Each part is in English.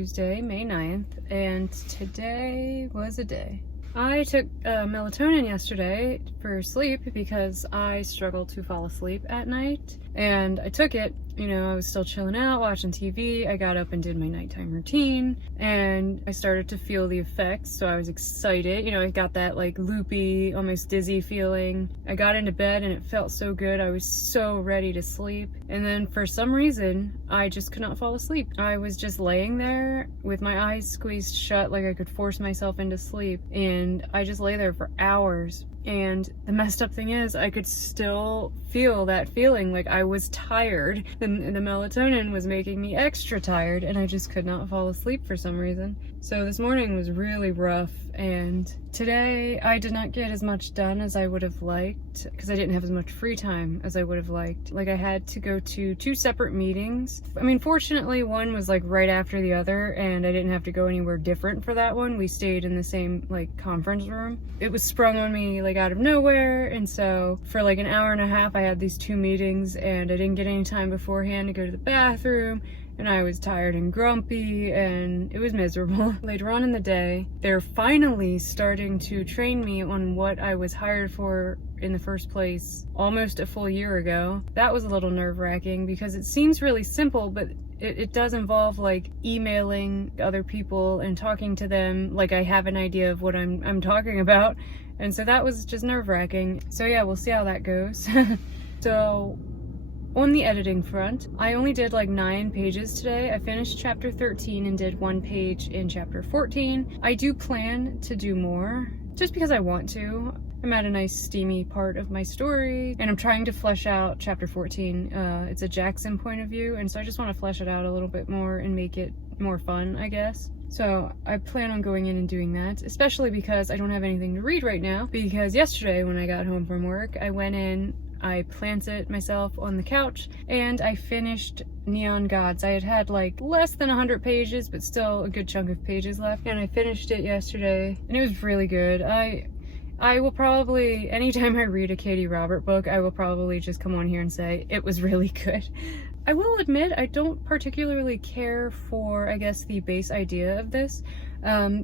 Tuesday, May 9th, and today was a day. I took melatonin yesterday for sleep because I struggle to fall asleep at night, and I took it. I was still chilling out, watching TV. I got up and did my nighttime routine, and I started to feel the effects, so I was excited. I got that like loopy, almost dizzy feeling. I got into bed and it felt so good. I was so ready to sleep, and then for some reason, I just could not fall asleep. I was just laying there with my eyes squeezed shut like I could force myself into sleep, and I just lay there for hours. And the messed up thing is, I could still feel that feeling, like I was tired. The melatonin was making me extra tired, and I just could not fall asleep for some reason. So this morning was really rough, and today I did not get as much done as I would have liked, because I didn't have as much free time as I would have liked. Like, I had to go to 2 separate meetings. I mean, fortunately, one was like right after the other, and I didn't have to go anywhere different for that one. We stayed in the same like conference room. It was sprung on me like out of nowhere, and so for like an hour and a half I had these 2 meetings, and I didn't get any time beforehand to go to the bathroom, and I was tired and grumpy, and it was miserable. Later on in the day, they're finally starting to train me on what I was hired for in the first place almost a full year ago. That was a little nerve-wracking because it seems really simple, but it does involve like emailing other people and talking to them like I have an idea of what I'm talking about. And so that was just nerve-wracking. So yeah, we'll see how that goes. So on the editing front, I only did like 9 pages today. I finished chapter 13 and did 1 page in chapter 14. I do plan to do more just because I want to. I'm at a nice steamy part of my story, and I'm trying to flesh out chapter 14. It's a Jackson point of view, and so I just want to flesh it out a little bit more and make it more fun, I guess. So I plan on going in and doing that, especially because I don't have anything to read right now, because yesterday when I got home from work, I went in, I planted myself on the couch, and I finished Neon Gods. I had like less than 100 pages, but still a good chunk of pages left, and I finished it yesterday, and it was really good. I will probably, anytime I read a Katie Robert book, I will probably just come on here and say it was really good. I will admit I don't particularly care for, I guess, the base idea of this.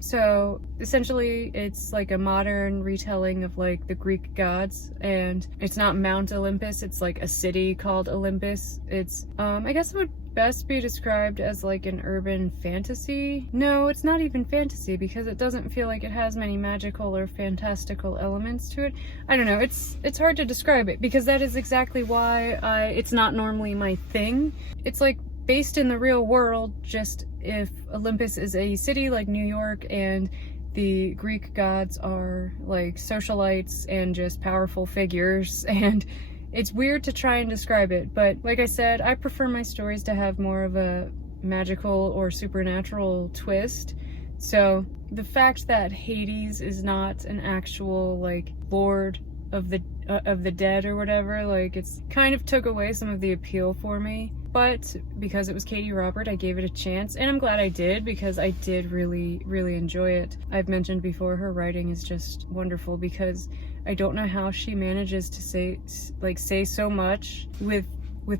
So essentially it's like a modern retelling of like the Greek gods, and it's not Mount Olympus, it's like a city called Olympus. It's, I guess it would best be described as like an urban fantasy. No, it's not even fantasy because it doesn't feel like it has many magical or fantastical elements to it. I don't know, it's hard to describe it because that is exactly why it's not normally my thing. It's like based in the real world, just if Olympus is a city like New York and the Greek gods are like socialites and just powerful figures, and it's weird to try and describe it, but like I said, I prefer my stories to have more of a magical or supernatural twist. So the fact that Hades is not an actual like lord of the dead or whatever, like, it's kind of took away some of the appeal for me. But because it was Katie Robert, I gave it a chance, and I'm glad I did because I did really, really enjoy it. I've mentioned before, her writing is just wonderful because I don't know how she manages to say so much with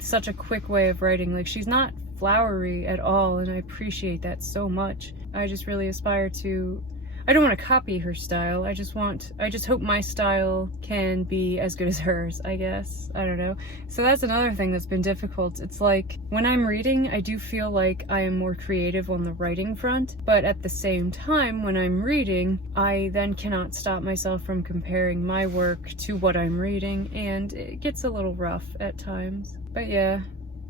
such a quick way of writing. Like, she's not flowery at all, and I appreciate that so much. I just really aspire to, I don't want to copy her style. I just hope my style can be as good as hers, I guess. I don't know. So that's another thing that's been difficult. It's like, when I'm reading, I do feel like I am more creative on the writing front, but at the same time, when I'm reading, I then cannot stop myself from comparing my work to what I'm reading, and it gets a little rough at times. But yeah,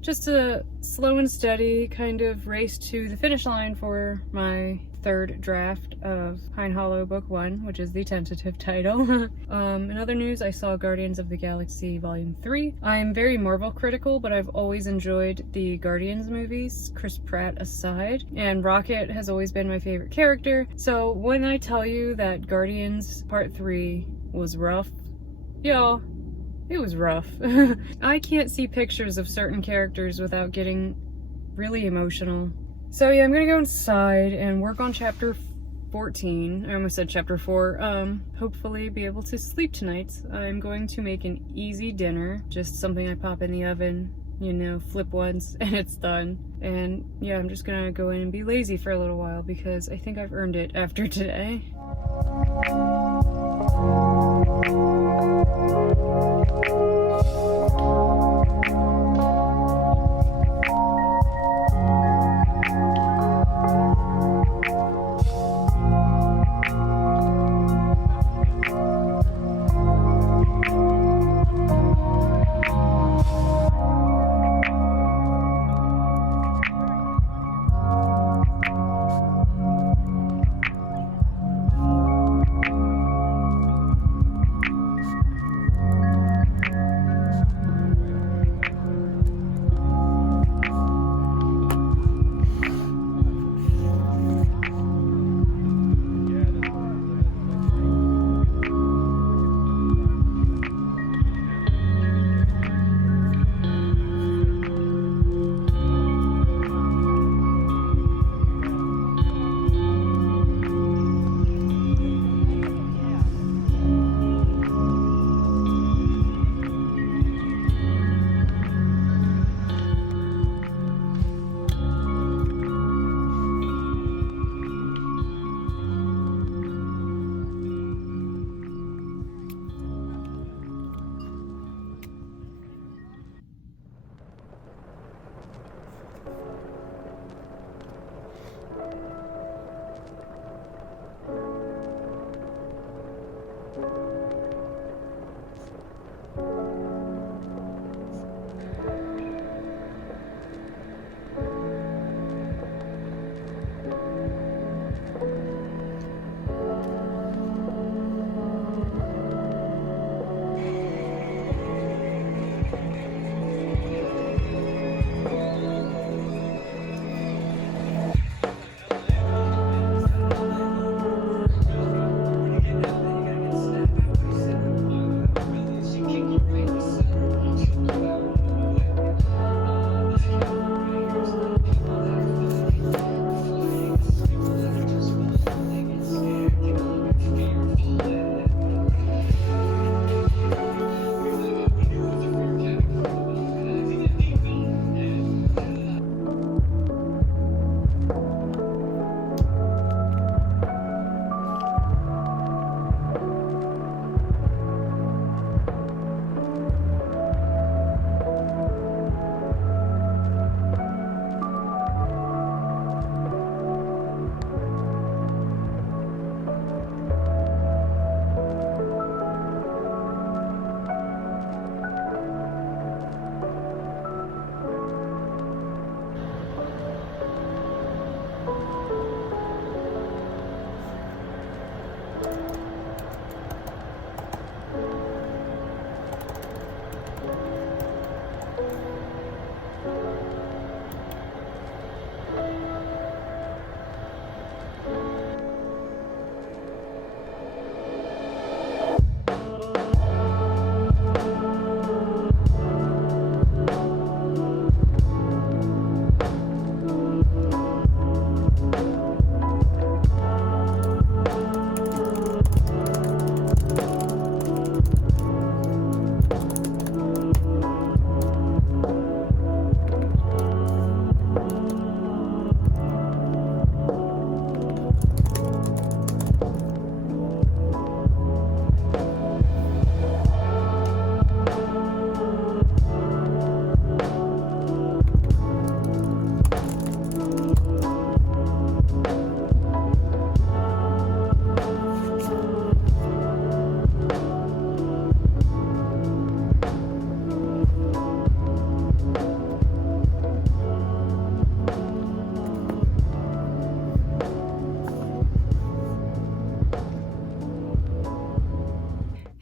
just a slow and steady kind of race to the finish line for my 3rd draft of Pine Hollow Book 1, which is the tentative title. In other news, I saw Guardians of the Galaxy Volume 3. I'm very Marvel critical, but I've always enjoyed the Guardians movies, Chris Pratt aside, and Rocket has always been my favorite character. So when I tell you that Guardians Part 3 was rough, y'all, it was rough. I can't see pictures of certain characters without getting really emotional. So yeah, I'm gonna go inside and work on chapter 14. I almost said chapter 4. Hopefully be able to sleep tonight. I'm going to make an easy dinner, just something I pop in the oven you know, flip once and it's done. And yeah, I'm just gonna go in and be lazy for a little while because I think I've earned it after today.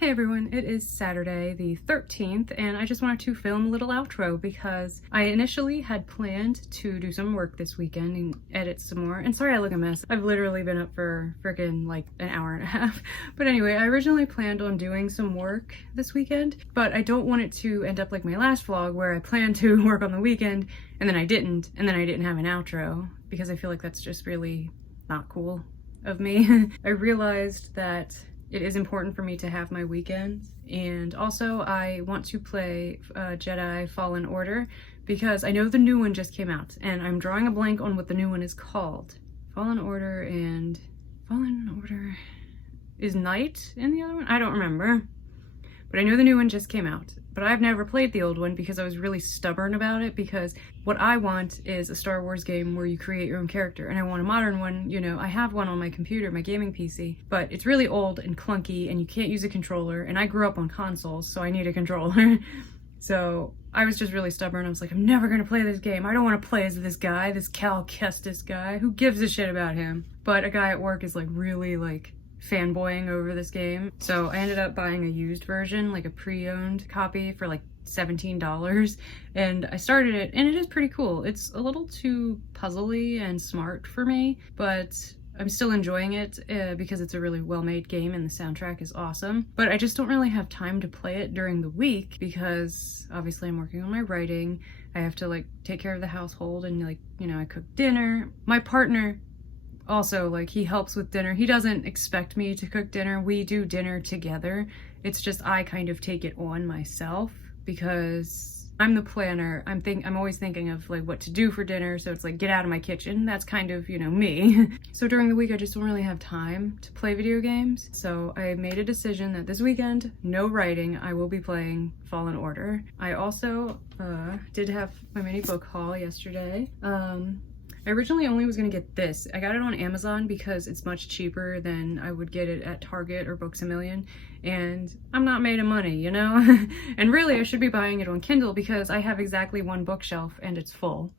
Hey everyone, it is Saturday the 13th and I just wanted to film a little outro because I initially had planned to do some work this weekend and edit some more. And sorry I look a mess. I've literally been up for freaking like an hour and a half. But anyway, I originally planned on doing some work this weekend, but I don't want it to end up like my last vlog where I planned to work on the weekend and then I didn't have an outro because I feel like that's just really not cool of me. I realized that it is important for me to have my weekends. And also I want to play Jedi Fallen Order because I know the new one just came out and I'm drawing a blank on what the new one is called. Fallen Order is Night in the other one? I don't remember. But I know the new one just came out. But I've never played the old one because I was really stubborn about it, because what I want is a Star Wars game where you create your own character, and I want a modern one. You know, I have one on my computer, my gaming PC, but it's really old and clunky and you can't use a controller, and I grew up on consoles, so I need a controller. So I was just really stubborn. I was like, I'm never gonna play this game. I don't want to play as this guy, this Cal Kestis guy. Who gives a shit about him? But a guy at work is like really like fanboying over this game. So I ended up buying a used version, like a pre-owned copy for like $17, and I started it and it is pretty cool. It's a little too puzzly and smart for me, but I'm still enjoying it because it's a really well-made game and the soundtrack is awesome. But I just don't really have time to play it during the week because obviously I'm working on my writing. I have to like take care of the household and like, you know, I cook dinner. My partner also, like, he helps with dinner. He doesn't expect me to cook dinner. We do dinner together. It's just I kind of take it on myself because I'm the planner. I'm always thinking of like what to do for dinner, so it's like get out of my kitchen. That's kind of, you know, me. So during the week I just don't really have time to play video games. So I made a decision that this weekend, no writing, I will be playing Fallen Order. I also did have my mini book haul yesterday. I originally only was gonna get this. I got it on Amazon because it's much cheaper than I would get it at Target or Books A Million, and I'm not made of money, you know? And really I should be buying it on Kindle because I have exactly one bookshelf and it's full.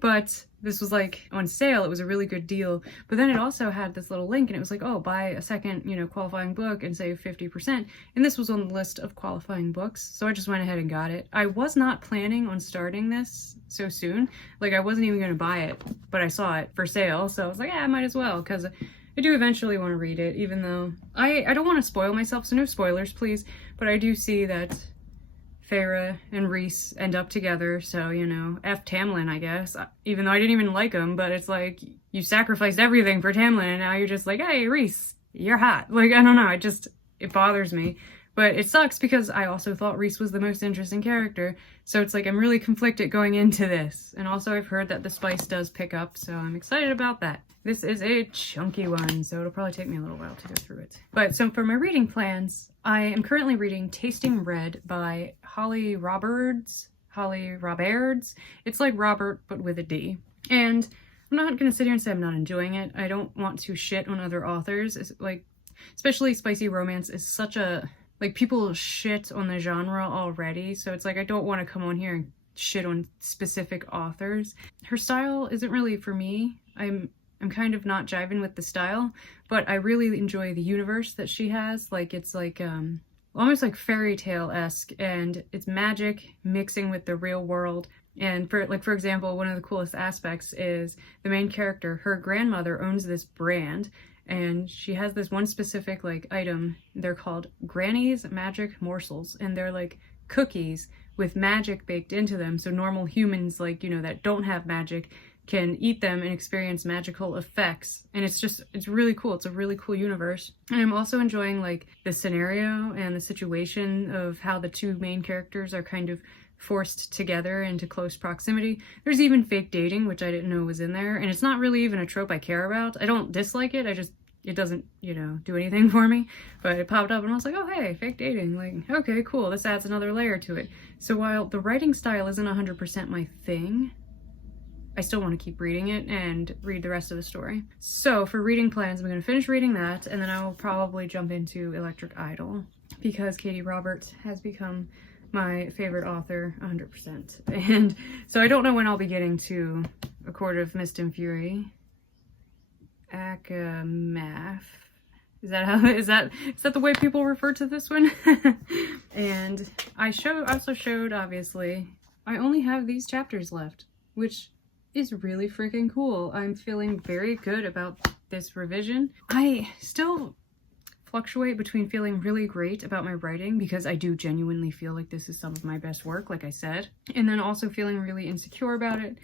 But this was like on sale, it was a really good deal. But then it also had this little link and it was like, oh, buy a second, you know, qualifying book and save 50%. And this was on the list of qualifying books. So I just went ahead and got it. I was not planning on starting this so soon. Like I wasn't even gonna buy it, but I saw it for sale. So I was like, yeah, I might as well, because I do eventually want to read it, even though I don't want to spoil myself, so no spoilers, please. But I do see that Farah and Reese end up together, so, you know, F Tamlin, I guess. Even though I didn't even like him, but it's like, you sacrificed everything for Tamlin, and now you're just like, hey, Reese, you're hot. Like, I don't know, it bothers me. But it sucks because I also thought Reese was the most interesting character, so it's like I'm really conflicted going into this. And also I've heard that the spice does pick up, so I'm excited about that. This is a chunky one, so it'll probably take me a little while to go through it. But so for my reading plans, I am currently reading Tasting Red by Holly Roberts. It's like Robert, but with a D. And I'm not gonna sit here and say I'm not enjoying it. I don't want to shit on other authors. It's like, especially spicy romance is such a, like, people shit on the genre already, so it's like I don't want to come on here and shit on specific authors. Her style isn't really for me. I'm kind of not jiving with the style, but I really enjoy the universe that she has. Like, it's like almost like fairy tale-esque, and it's magic mixing with the real world. And for example, one of the coolest aspects is the main character, her grandmother owns this brand, and she has this one specific like item. They're called Granny's Magic Morsels, and they're like cookies with magic baked into them, so normal humans, like, you know, that don't have magic can eat them and experience magical effects. And it's really cool. It's a really cool universe. And I'm also enjoying like the scenario and the situation of how the two main characters are kind of forced together into close proximity. There's even fake dating, which I didn't know was in there, and it's not really even a trope I care about. I don't dislike it, it doesn't, you know, do anything for me. But it popped up and I was like, oh hey, fake dating, like, okay, cool, this adds another layer to it. So while the writing style isn't 100% my thing, I still want to keep reading it and read the rest of the story. So for reading plans, I'm going to finish reading that, and then I will probably jump into Electric Idol, because Katie Roberts has become my favorite author 100%. And so I don't know when I'll be getting to A Court of Mist and Fury. Akamath. Is that the way people refer to this one? And I also showed, obviously, I only have these chapters left, which is really freaking cool. I'm feeling very good about this revision. I still fluctuate between feeling really great about my writing, because I do genuinely feel like this is some of my best work, like I said, and then also feeling really insecure about it,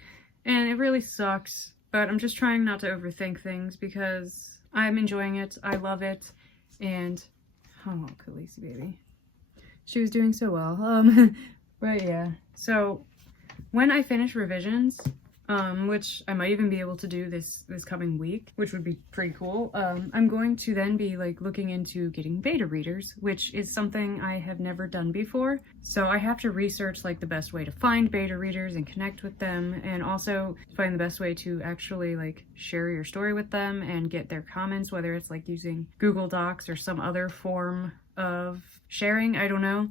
and it really sucks, but I'm just trying not to overthink things because I'm enjoying it, I love it, and Oh, Khaleesi baby. She was doing so well. But yeah. So when I finish revisions, which I might even be able to do this coming week, which would be pretty cool. I'm going to then be like looking into getting beta readers, which is something I have never done before. So I have to research like the best way to find beta readers and connect with them, and also find the best way to actually like share your story with them and get their comments, whether it's like using Google Docs or some other form of sharing, I don't know.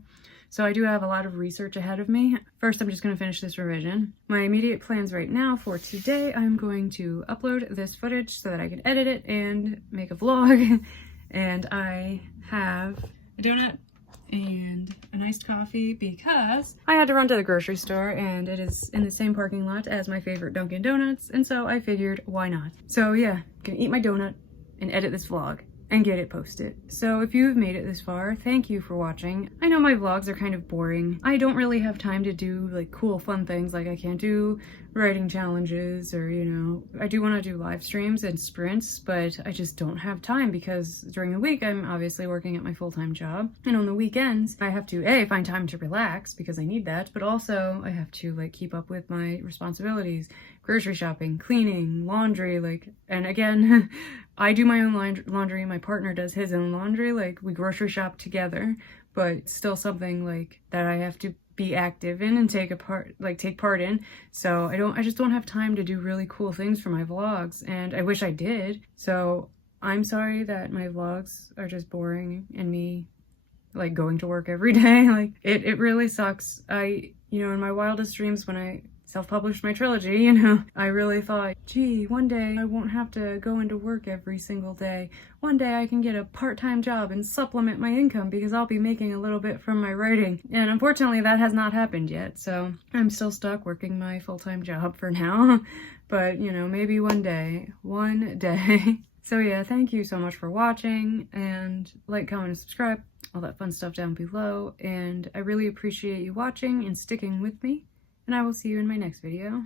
So I do have a lot of research ahead of me. First, I'm just going to finish this revision. My immediate plans right now for today, I'm going to upload this footage so that I can edit it and make a vlog. And I have a donut and an iced coffee because I had to run to the grocery store and it is in the same parking lot as my favorite Dunkin' Donuts. And so I figured, why not? So yeah, gonna eat my donut and edit this vlog and get it posted. So if you've made it this far, thank you for watching. I know my vlogs are kind of boring. I don't really have time to do like cool fun things, like I can't do writing challenges or, you know, I do want to do live streams and sprints, but I just don't have time because during the week I'm obviously working at my full-time job, and on the weekends I have to find time to relax because I need that, but also I have to like keep up with my responsibilities, grocery shopping, cleaning, laundry, like, and again, I do my own laundry, my partner does his own laundry, like we grocery shop together, but it's still something like that I have to be active in and take part in. So I just don't have time to do really cool things for my vlogs, and I wish I did. So I'm sorry that my vlogs are just boring and me like going to work every day. Like it really sucks. You know, in my wildest dreams when I self-published my trilogy, you know, I really thought, gee, one day I won't have to go into work every single day. One day I can get a part-time job and supplement my income because I'll be making a little bit from my writing. And unfortunately that has not happened yet, so I'm still stuck working my full-time job for now. But, you know, maybe one day. So yeah, thank you so much for watching, and like, comment, and subscribe, all that fun stuff down below. And I really appreciate you watching and sticking with me. And I will see you in my next video.